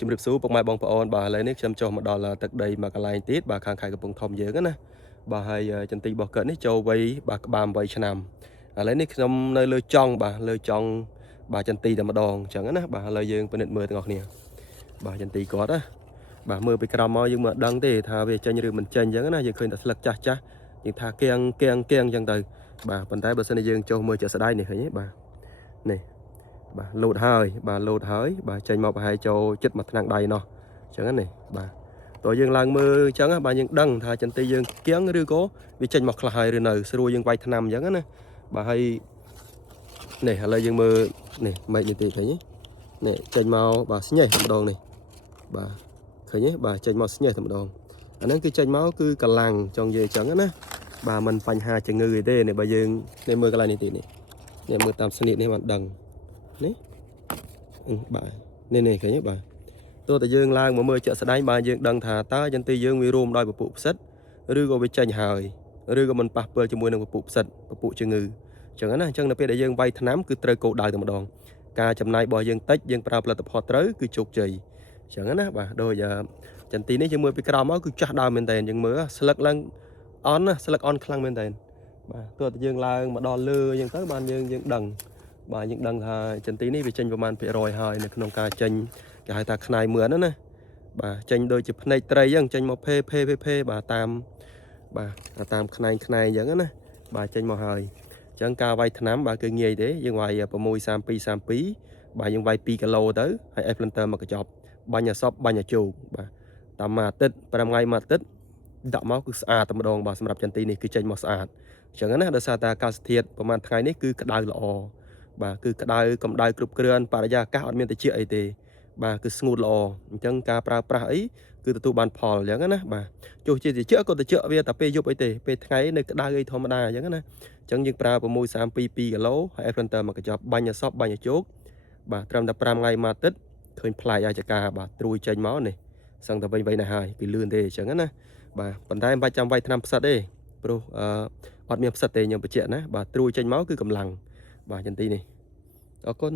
ជំរាបសួរពុកម៉ែបងប្អូនបាទឥឡូវនេះខ្ញុំចុះមកដល់ទឹកដីមកកន្លែងទៀតបាទខាងខេត្តកំពង់ធំយើងណាបាទហើយចន្ទីរបស់គាត់នេះចូលវ័យបាទក្បាល8ឆ្នាំឥឡូវនេះខ្ញុំនៅលើចុងបាទលើចុងបាទចន្ទីតែម្ដងអញ្ចឹងណាបាទឥឡូវយើងពិនិត្យមើលទាំងអស់គ្នាបាទចន្ទីគាត់ណាបាទមើលពីក្រោមមកយើងមើលដឹងទេថាវាចេញឬមិនចេញអញ្ចឹងណាយើងឃើញតែស្លឹកចាស់ចាស់យើងថាគៀងអញ្ចឹងទៅបាទប៉ុន្តែបើសិនជាយើងចុះមើលជាក់ស្ដែងនេះឃើញទេបាទនេះបាទលោតហើយបាទចេញមកប្រហែលចូលចិត្តមួយថ្នាំងដៃនោះអញ្ចឹងណាបាទតើយើងឡើងមើលអញ្ចឹងបាទយើងដឹងថាចន្ទីយើងគៀងឬក៏វាចេញមកខ្លះហើយឬនៅស្រួលយើងវាយថ្នាំអញ្ចឹងណាបាទហើយនេះឥឡូវយើងមើលនេះម៉េចនេះទេឃើញទេនេះចេញមកបាទស្ញេះម្ដងនេះបាទឃើញទេបាទចេញមកស្ញេះតែម្ដងអាហ្នឹងគឺចេញមកគឺកម្លាំងចង់និយាយអញ្ចឹងណាបាទมันបញ្ហាជំងឺអីទេនេះបើយើងនេះមើលកន្លែងនេះទៀតនេះមើលតាមស្នៀតនេះបានដឹងនេះបាទនេះឃើញទេបាទទោះតែយើងឡើងមកមើលជាក់ស្ដែងបាទយើងដឹងថាតើចន្ទីយើងវារួមដោយពពុះផ្សិតឬក៏វាចេញហើយឬក៏មិនប៉ះពាល់ជាមួយនឹងពពុះផ្សិតពពុះជំងឺអញ្ចឹងណាអញ្ចឹងនៅពេលដែលយើងវាយថ្នាំគឺត្រូវគោលដៅតែម្ដងការចំណាយរបស់យើងតិចយើងប្រើផលិតផលត្រូវគឺជោគជ័យអញ្ចឹងណាបាទដូចចន្ទីនេះយើងមើលពីក្រោមមកគឺចាស់ដើមមែនតើយើងមើលស្លឹកឡើងអន់ណាស្លឹកអន់ខ្លាំងមែនតើបាទទោះតែយើងឡើងមកដល់លើអញ្ចឹងទៅបានយើងដឹងបាទយើងដឹងថាចន្ទីនេះវាចេញប្រមាណភាគរយហើយនៅក្នុងការចេញគេហៅថាខ្នាយមឿនណាបាទចេញដូចជាភ្នែកត្រីអញ្ចឹងចេញមកភេបាទតាមខ្នែងអញ្ចឹងណាបាទចេញមកហើយអញ្ចឹងការវាយថ្នាំបាទគឺងាយទេយើងវាយ632បាទយើងវាយ2គីឡូទៅហើយអេសប្លិនទ័រមកកញ្ចប់បាញ់ឲ្យសពបាញ់ឲ្យជោគបាទតាមមួយអាទិត្យ5ថ្ងៃមួយអាទិត្យដាក់មកគឺស្អាតតែម្ដងបាទសម្រាប់ចន្ទីនេះគឺចេញមកស្អាតអញ្ចឹងណាដោយសារតែអាកាសធាតុប្រហែលថ្ងៃនេះគឺក្តៅល្អបាទគឺក្តៅកម្ដៅគ្រប់គ្រាន់បរិយាកាសអត់មានត្រជាក់អីទេបាទគឺស្ងួតល្អអញ្ចឹងការប្រើប្រាស់អីគឺទទួលបានផលអញ្ចឹងណាបាទចុះជាត្រជាក់ក៏ត្រជាក់វាតែពេលយប់អីទេពេលថ្ងៃនៅក្តៅអីធម្មតាអញ្ចឹងណាអញ្ចឹងយើងប្រើ632 2គីឡូហើយអេសប្លិនទ័រមកកញ្ចប់បាញ់ឲ្យសពបាញ់ឲ្យជោគបាទត្រឹមតែ5ថ្ងៃមួយអាទិត្យឃើញផ្លែអាយចកាបាទត្រួយចេញមកនេះសឹងតែវិញណាហើយគឺលឿនទេអញ្ចឹងណាបាទប៉ុន្តែមិនបាច់ចាំវាយថ្នាំផ្សិតទេព្រោះអត់មានផ្សិតទេខ្ញុំបញ្ជាក់ណាបាទត្រួយចេញមកគឺកម្លាំងបាទចន្ទីនេះអរគុណ